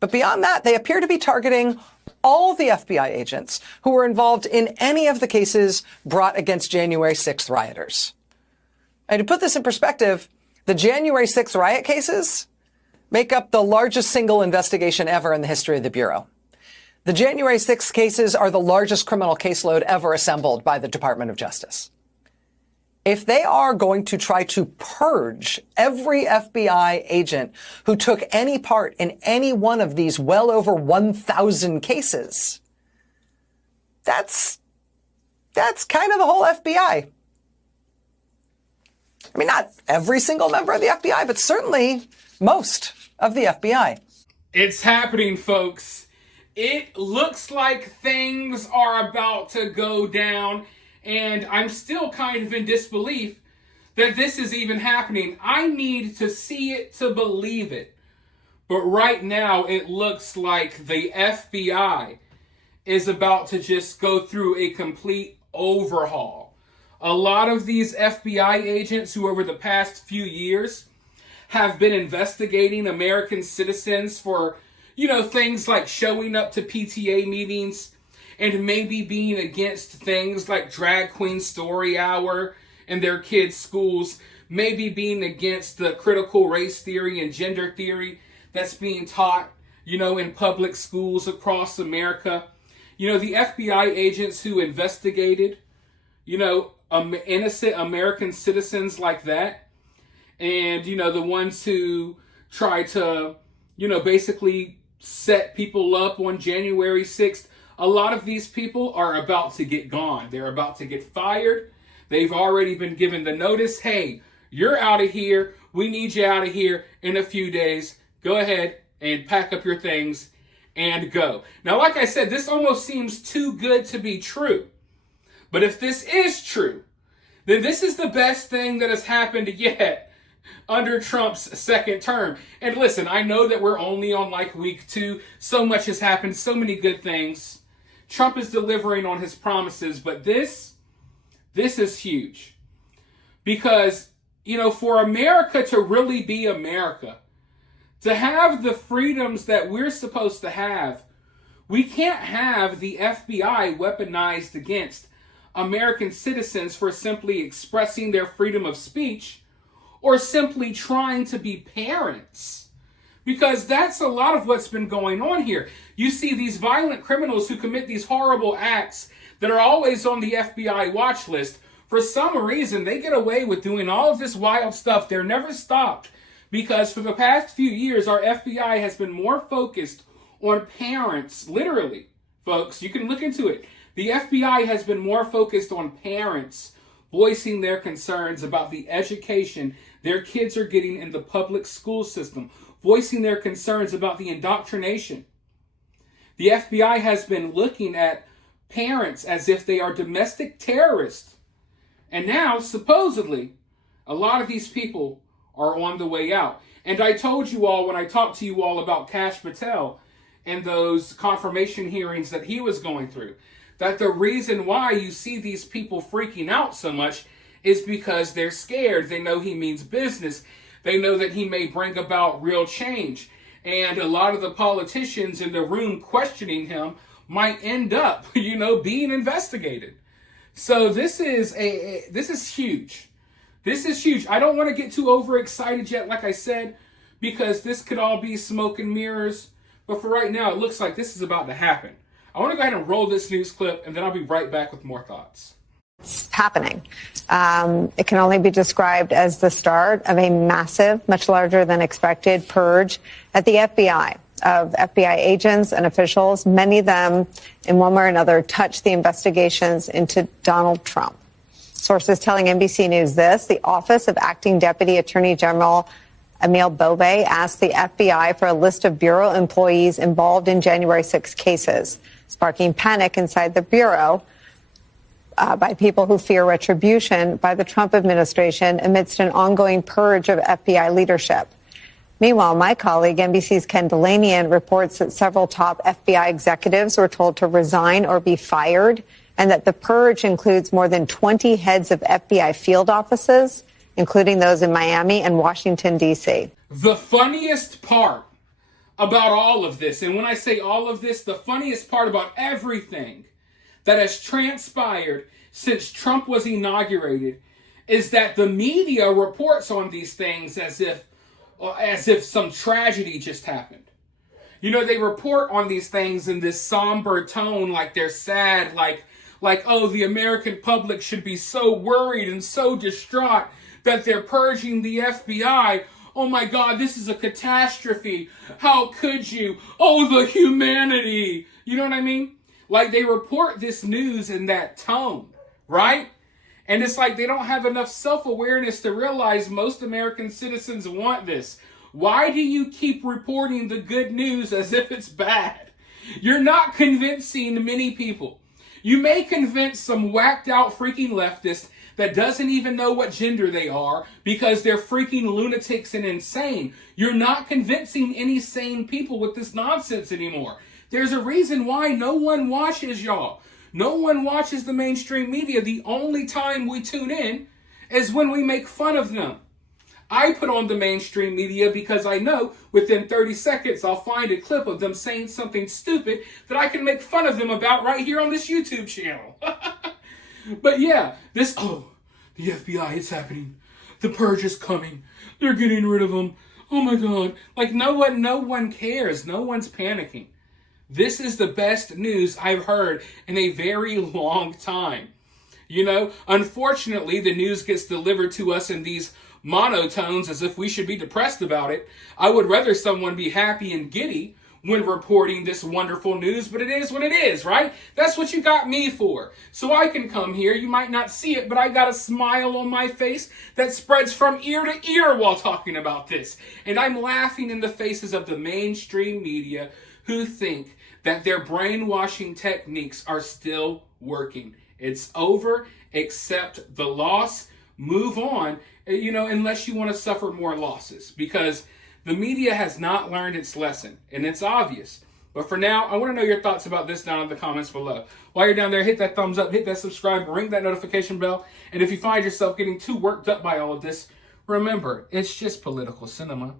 But beyond that, they appear to be targeting all the FBI agents who were involved in any of the cases brought against January 6th rioters. And to put this in perspective, the January 6th riot cases make up the largest single investigation ever in the history of the Bureau. The January 6th cases are the largest criminal caseload ever assembled by the Department of Justice. If they are going to try to purge every FBI agent who took any part in any one of these well over 1,000 cases, that's kind of the whole FBI. I mean, not every single member of the FBI, but certainly most of the FBI. It's happening, folks. It looks like things are about to go down, and I'm still kind of in disbelief that this is even happening. I need to see it to believe it. But right now, it looks like the FBI is about to just go through a complete overhaul. A lot of these FBI agents who over the past few years have been investigating American citizens for, things like showing up to PTA meetings and maybe being against things like drag queen story hour in their kids' schools, maybe being against the critical race theory and gender theory that's being taught, in public schools across America. The FBI agents who investigated, innocent American citizens like that. And, the ones who try to, basically set people up on January 6th. A lot of these people are about to get gone. They're about to get fired. They've already been given the notice, hey, you're out of here. We need you out of here in a few days. Go ahead and pack up your things and go. Now, like I said, this almost seems too good to be true. But if this is true, then this is the best thing that has happened yet under Trump's second term. And listen, I know that we're only on week 2. So much has happened, so many good things. Trump is delivering on his promises, but this is huge. Because, for America to really be America, to have the freedoms that we're supposed to have, we can't have the FBI weaponized against American citizens for simply expressing their freedom of speech or simply trying to be parents. Because that's a lot of what's been going on here. You see these violent criminals who commit these horrible acts that are always on the FBI watch list. For some reason, they get away with doing all of this wild stuff. They're never stopped. Because for the past few years, our FBI has been more focused on parents. Literally, folks, you can look into it. The FBI has been more focused on parents voicing their concerns about the education their kids are getting in the public school system, voicing their concerns about the indoctrination. The FBI has been looking at parents as if they are domestic terrorists. And now, supposedly, a lot of these people are on the way out. And I told you all when I talked to you all about Kash Patel and those confirmation hearings that he was going through, that the reason why you see these people freaking out so much is because they're scared. They know he means business. They know that he may bring about real change. And a lot of the politicians in the room questioning him might end up, being investigated. So this is huge. This is huge. I don't want to get too overexcited yet, like I said, because this could all be smoke and mirrors. But for right now, it looks like this is about to happen. I want to go ahead and roll this news clip, and then I'll be right back with more thoughts. It's happening. It can only be described as the start of a massive, much larger than expected purge at the FBI of FBI agents and officials. Many of them, in one way or another, touch the investigations into Donald Trump. Sources telling NBC News this: the Office of Acting Deputy Attorney General Emil Bove asked the FBI for a list of Bureau employees involved in January 6 cases, sparking panic inside the Bureau by people who fear retribution by the Trump administration amidst an ongoing purge of FBI leadership. Meanwhile, my colleague, NBC's Ken Delanian, reports that several top FBI executives were told to resign or be fired, and that the purge includes more than 20 heads of FBI field offices, including those in Miami and Washington, D.C. The funniest part about all of this. And when I say all of this, the funniest part about everything that has transpired since Trump was inaugurated is that the media reports on these things as if some tragedy just happened. You know, they report on these things in this somber tone, like they're sad, like, oh, the American public should be so worried and so distraught that they're purging the FBI. Oh my God, this is a catastrophe. How could you? Oh, the humanity. You know what I mean? Like, they report this news in that tone, right? And it's like they don't have enough self-awareness to realize most American citizens want this. Why do you keep reporting the good news as if it's bad? You're not convincing many people. You may convince some whacked out freaking leftist that doesn't even know what gender they are because they're freaking lunatics and insane. You're not convincing any sane people with this nonsense anymore. There's a reason why no one watches y'all. No one watches the mainstream media. The only time we tune in is when we make fun of them. I put on the mainstream media because I know within 30 seconds I'll find a clip of them saying something stupid that I can make fun of them about right here on this YouTube channel. But yeah, the FBI, it's happening. The purge is coming. They're getting rid of them. Oh my God. Like no one cares. No one's panicking. This is the best news I've heard in a very long time. You know, unfortunately, the news gets delivered to us in these monotones as if we should be depressed about it. I would rather someone be happy and giddy when reporting this wonderful news, but it is what it is, right? That's what you got me for. So I can come here. You might not see it, but I got a smile on my face that spreads from ear to ear while talking about this. And I'm laughing in the faces of the mainstream media who think that their brainwashing techniques are still working. It's over. Accept the loss. Move on, you know, unless you want to suffer more losses, because the media has not learned its lesson, and it's obvious. But for now, I want to know your thoughts about this down in the comments below. While you're down there, hit that thumbs up, hit that subscribe, ring that notification bell, and if you find yourself getting too worked up by all of this, remember, it's just political cinema.